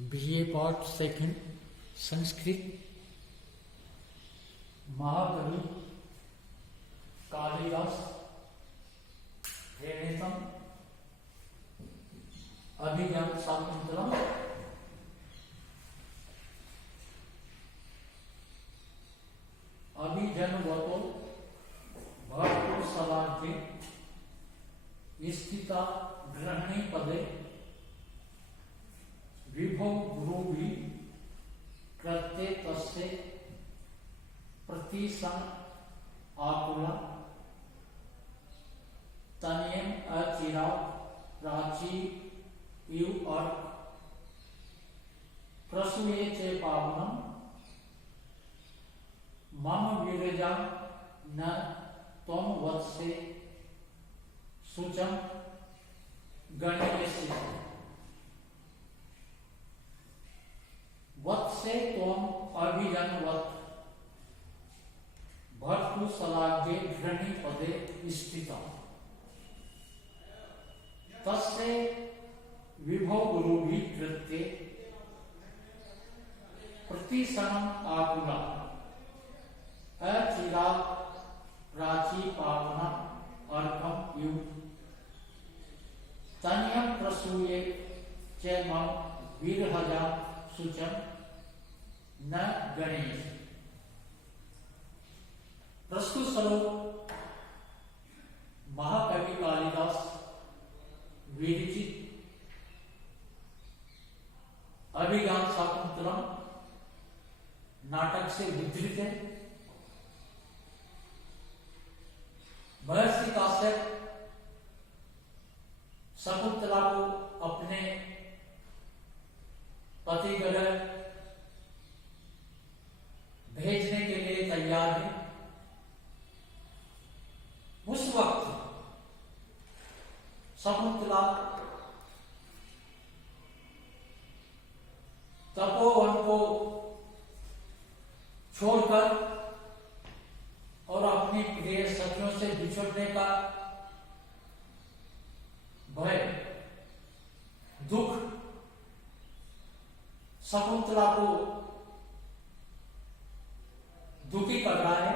BA part second Sanskrit महाकवि कालिदास प्रणीतम अभिज्ञान शाकुंतलम अभिजनवतो भर्तृसलाघ्ये स्थिता गृहिणी पदे विभो गुरुभि कृत्ये तस्य प्रतिसन् आकुला तनयं अचिरात् प्राची इव अर्क प्रसूये च पावनम् मम विरजा न त्वं वत्से शुचं गणयसि वत्से त्वं अभिजनवत् भर्तृसलाघ्ये गृहिणी पदे स्थिता तस्य विभो गुरुभि कृत्ये प्रतिसनम् आकुला अचिरात् प्राची पावना अर्कम इव तनयं प्रसूये च मम विरहजा शुचं न गणेश। प्रस्तुत श्लोक महाकवि कालिदास विरचित अभिज्ञान शाकुंतलम नाटक से उद्धृत है। महर्षि काश्यप शकुंतला को अपने पति गृह भेजने के लिए तैयार है। उस वक्त शकुंतला तपोवन को छोड़कर और अपनी प्रिय सखियों से बिछड़ने का भय दुख शकुंतला को दुखी कर रहा है।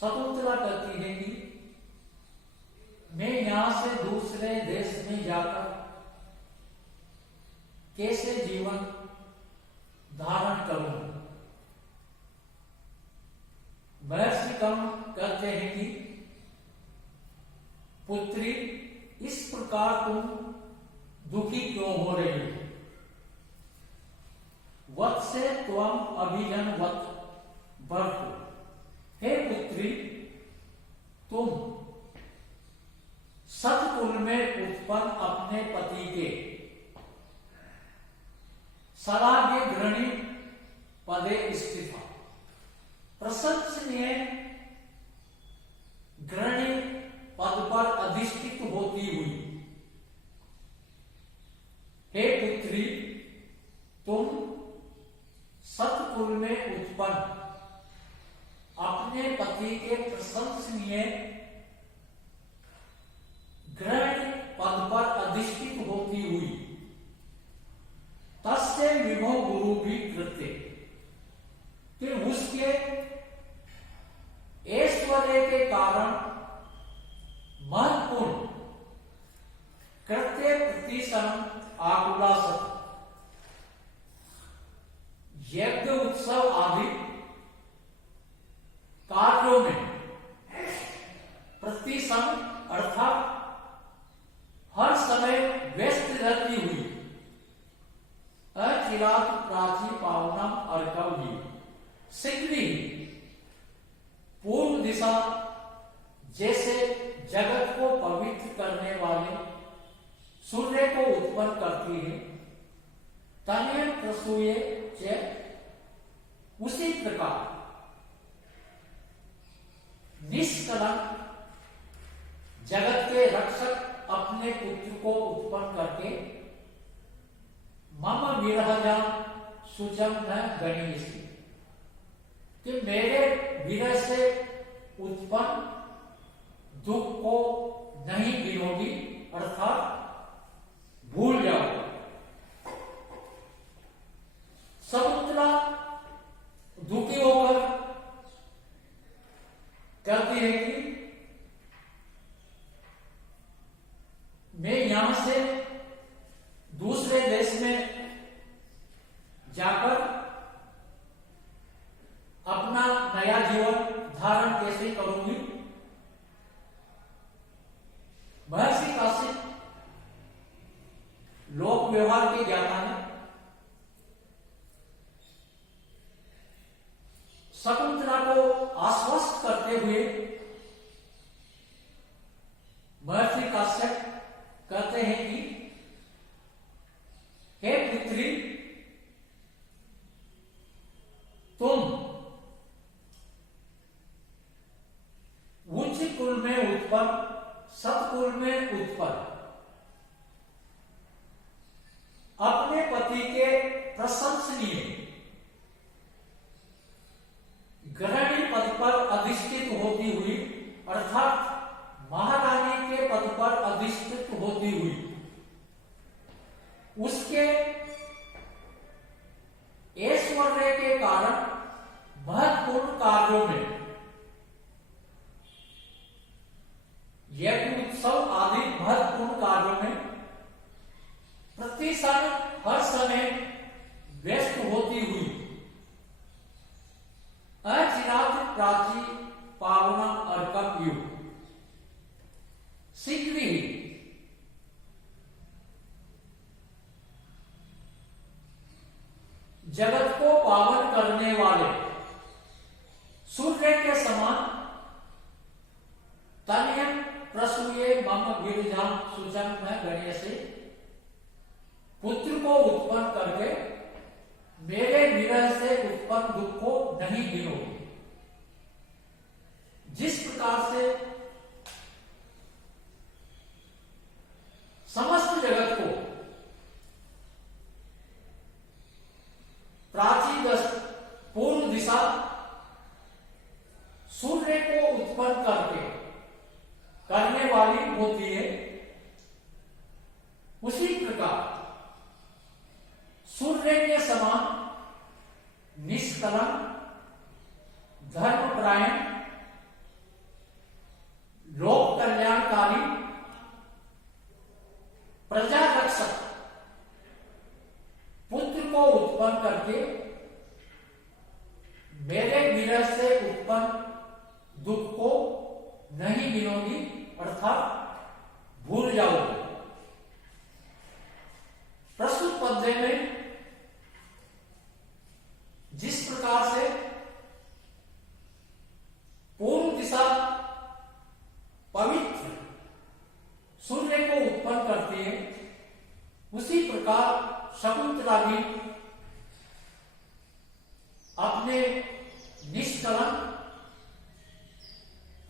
शकुंतला कहती है कि मैं यहां से दूसरे देश में जाकर कैसे जीवन धारण करूं। महर्षि कम कहते हैं कि पुत्री इस प्रकार तुम दुखी क्यों हो रही हो। वत्से त्वं अभिजनवत् भर्तृ, हे पुत्री तुम सतकुल में उत्पन्न अपने पति के सलाघ्ये गृहिणी पदे स्थित प्रशंसनीय गृहिणी पद पर अधिष्ठित होती हुई हे पुत्री तुम सतकुल में उत्पन्न अपने पति के प्रशंसनीय गृहिणी पद पर अधिष्ठित होती हुई तस्य विभो गुरुभि कृत्ये, फिर उसके ऐश्वर्य के कारण महत्वपूर्ण कृत्य प्रतिसनम् आकुला सत यज्ञ उत्सव आदि कार्यों में प्रतिसन अर्थात हर समय व्यस्त रहती हुई अचिरात् प्राची पावनम अर्कवि शीघ्र ही पूर्व दिशा जैसे जगत को पवित्र करने वाले सूर्य को उत्पन्न करती है। तनयं प्रसूये च उसी प्रकार निष्कलंक जगत के रक्षक अपने पुत्र को उत्पन्न करके मम विरहजा शुचं न गणयसि, कि मेरे विरह से उत्पन्न दुख को नहीं गिनोगी अर्थात भूल जाओ। मैं यहां से दूसरे देश में जाकर अपना नया जीवन धारण कैसे करूंगी। महर्षि काश्यप लोक व्यवहार के ज्ञाता है। शकुंतला को आश्वस्त करते हुए महर्षि काश्यप कहते हैं कि हे पुत्री, तुम उच्च कुल में उत्पन्न, सत्कुल में उत्पन्न, अपने पति के प्रशंसनीय गृहिणी पद पर अधिष्ठित होती हुई, अर्थात महारानी के पद पर अधिष्ठित होती हुई, उसके ऐश्वर्य के कारण महत्वपूर्ण कार्यों में, यज्ञ उत्सव आदि महत्वपूर्ण कार्यों में प्रतिशत हर समय व्यस्त होती हुई अचिरात प्राची पावना अर्कक युग शीघ्र ही जगत को पावन करने वाले सूर्य के समान तनयन प्रसूये मम गिरिजाम सुजन में गणेश से पुत्र को उत्पन्न करके मेरे विरह से उत्पन्न दुख को नहीं गिनोगे। जिस प्रकार से समस्त जगत को प्राचीन पूर्व दिशा सूर्य को उत्पन्न करके करने वाली होती है, उसी प्रकार सूर्य के समान निष्कलंक, धर्मपरायण, लोक कल्याणकारी, प्रजा रक्षक पुत्र को उत्पन्न करके मेरे विरह से उत्पन्न दुख को नहीं गिनोगी, अर्थात भूल जाओगे। प्रस्तुत पद्य में जिस प्रकार से पूर्व दिशा पवित्र सूर्य को उत्पन्न करती है, उसी प्रकार शकुंतला भी अपने निष्कलंक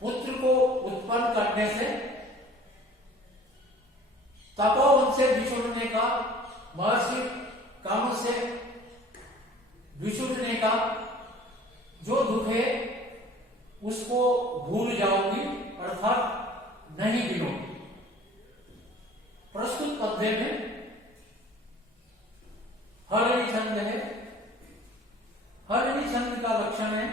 पुत्र को उत्पन्न करने से तपोवन से बिछुड़ने का, महर्षि काम से बिछुड़ने का जो दुख है उसको भूल जाओगी, अर्थात नहीं गिनोगी। प्रस्तुत पद्य में हरिणी छंद है। हरिणी छंद का लक्षण है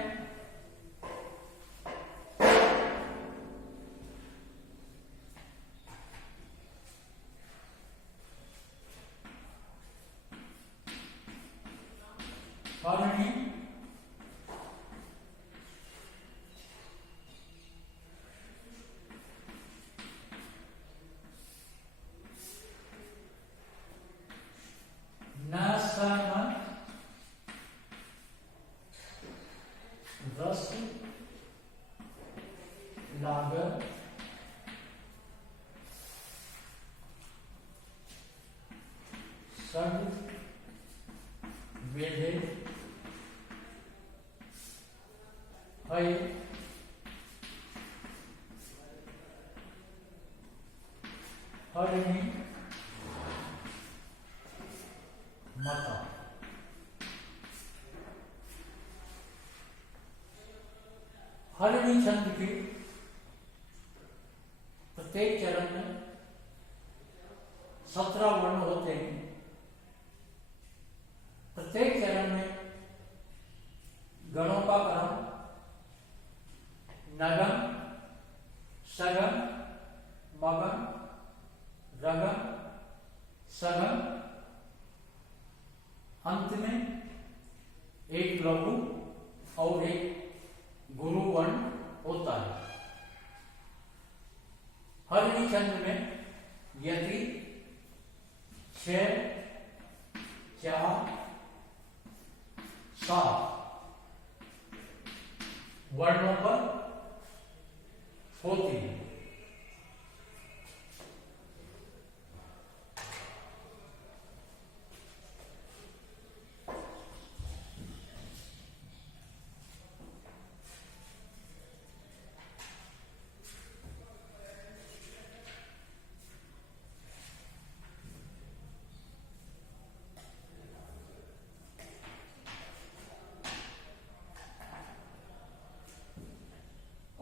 हरिणी नसन रस लागर सग वेदे हय हरिणी माता। हरिणी छंद के प्रत्येक चरण में 17 वर्ण होते हैं। प्रत्येक चरण में गणों का क्रम नगम, सगम, मगम, रगम, सगम, अंत में एक लघु और एक गुरु वर्ण होता है। हरणी छंद में यदि 6, 4, 7 वर्णों पर होती है।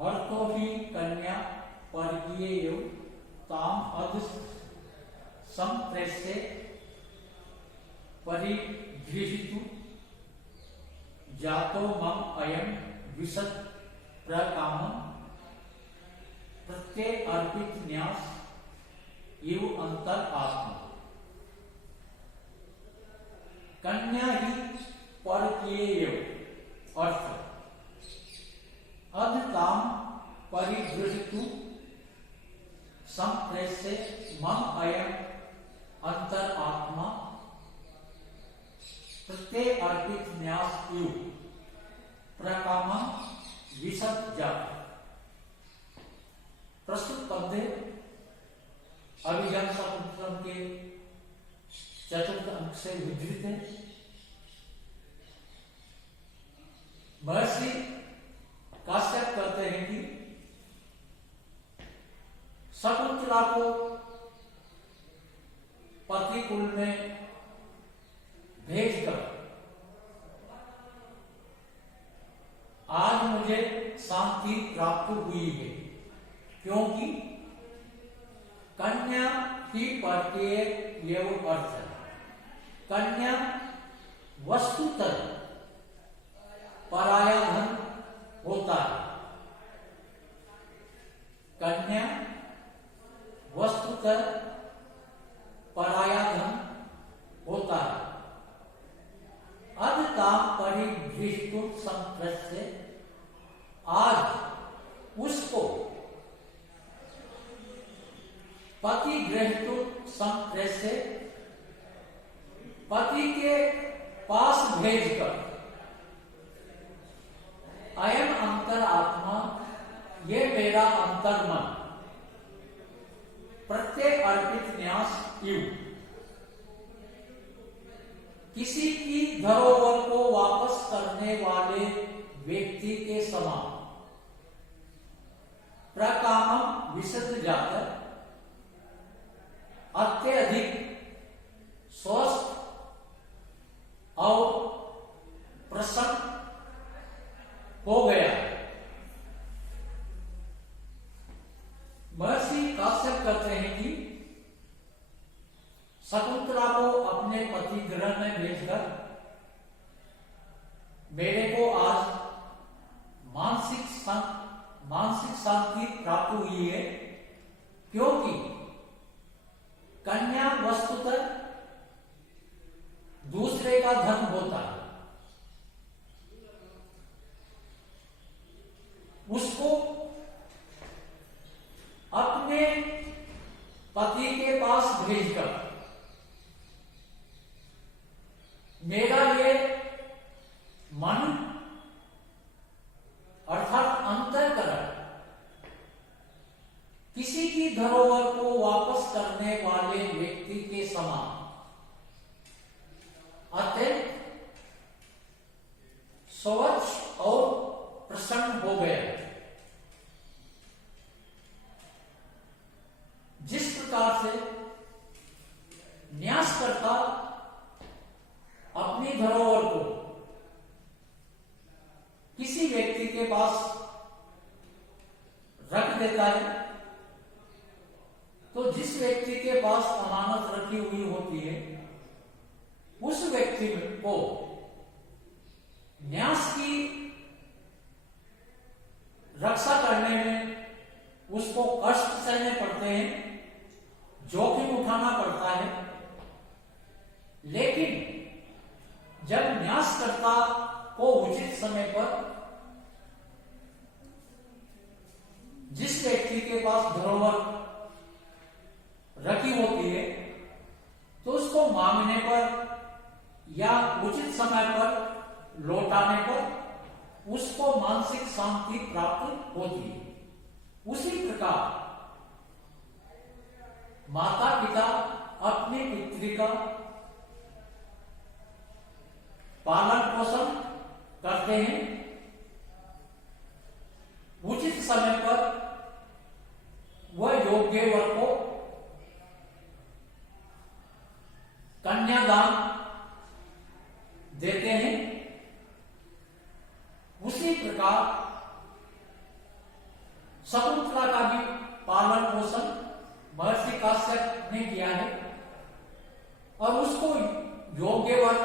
अर्थो ही कन्या वर्गीय ताम अध संप्रेष्य परिगृहीतु जातो मम अयम विशद प्रकामम प्रत्यय अर्पित न्यास इव अंतर आत्मा। कन्या ही परकीय अर्थ अधताम परिगृहीतु संप्रेष्य मम अयम अंतर आत्मा प्रत्यय अर्पित न्यास इव प्रकाम विशद जात। प्रस्तुत पद्य अभिज्ञान शाकुंतलम के चतुर्थ अंक से उद्धृत है। महर्षि काश्यप कहते हैं कि शकुंतला को पति कुल में भेजकर आज मुझे शांति प्राप्त हुई है, क्योंकि कन्या ही परकीय एवं अर्थ है। कन्या वस्तुतः पराया धन होता है। कन्या वस्तुतः पराया धन होता है। अधताम परिगृहीतु संप्रेष्य आज उसको पति गृहीतु संप्रेष्य पति के पास भेजकर अयम अंतर आत्मा ये मेरा अंतर्मन प्रत्यय अर्पित न्यास इव किसी की धरोहर को वापस करने वाले व्यक्ति के समान प्रकामम विशद जाकर अत्यधिक स्वस्थ और प्रसन्न हो गया। महर्षि काश्यप कहते हैं कि शकुंतला को अपने पति गृह में भेजकर मेरे को आज मानसिक शांति प्राप्त हुई है, क्योंकि कन्या वस्तुतः दूसरे का धन होता है। उसको अपने पति के पास भेजकर मेरा ये मन अर्थात अंतःकरण किसी की धरोहर को वापस करने वाले व्यक्ति के समान अत्यंत स्वच्छ और प्रसन्न हो गया। जिस प्रकार से न्यासकर्ता अपनी धरोहर को किसी व्यक्ति के पास रख देता है, तो जिस व्यक्ति के पास अमानत रखी हुई होती है उस व्यक्ति को न्यास की रक्षा करने में उसको कष्ट सहने पड़ते हैं, जोखिम उठाना पड़ता है, लेकिन जब न्यासकर्ता को उचित समय पर जिस व्यक्ति के पास धरोहर रखी होती है तो उसको मांगने पर या उचित समय पर लौटाने पर उसको मानसिक शांति प्राप्त होती है। उसी प्रकार माता पिता अपनी पुत्री का पालन पोषण करते हैं, उचित समय पर वह योग्य वर को कन्यादान देते हैं। उसी प्रकार शकुंतला का भी पालन पोषण महर्षि काश्यप ने किया है और उसको योग्य वर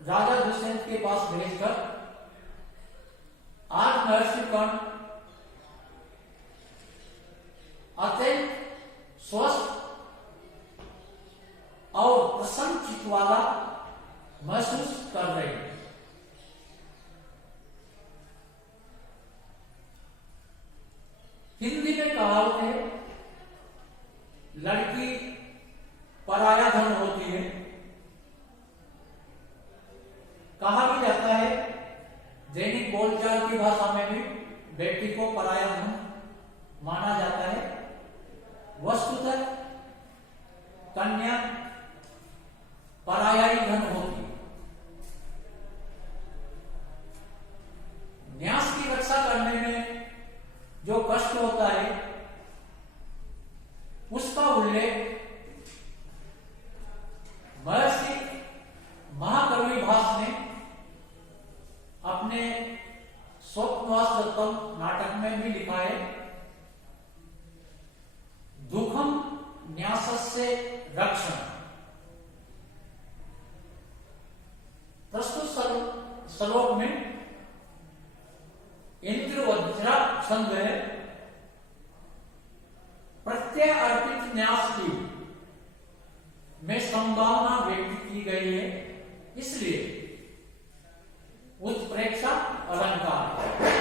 राजा दुष्यंत के पास भेजकर आज महर्षि कर्ण अत्यंत स्वस्थ और प्रसन्न चित्त वाला महसूस कर रहे हैं। हिंदी में कहावत है, लड़की पराया धन होती है। कहा भी जाता है, दैनिक बोलचाल की भाषा में भी बेटी को पराया धन माना जाता है। वस्तुतः कन्या पराया ही धन होती है। न्यास की रक्षा करने में जो कष्ट होता है उसका उल्लेख महर्षि महाकवि भास ने अपने स्वप्नवासदत्तम नाटक में भी लिखा है। दुखम न्यासस्य रक्षण। प्रस्तुत श्लोक में इंद्र वज्रा छंद है। प्रत्यय अर्पित न्यास की में संभावना व्यक्त की गई है, इसलिए उत्प्रेक्षा अलंकार है।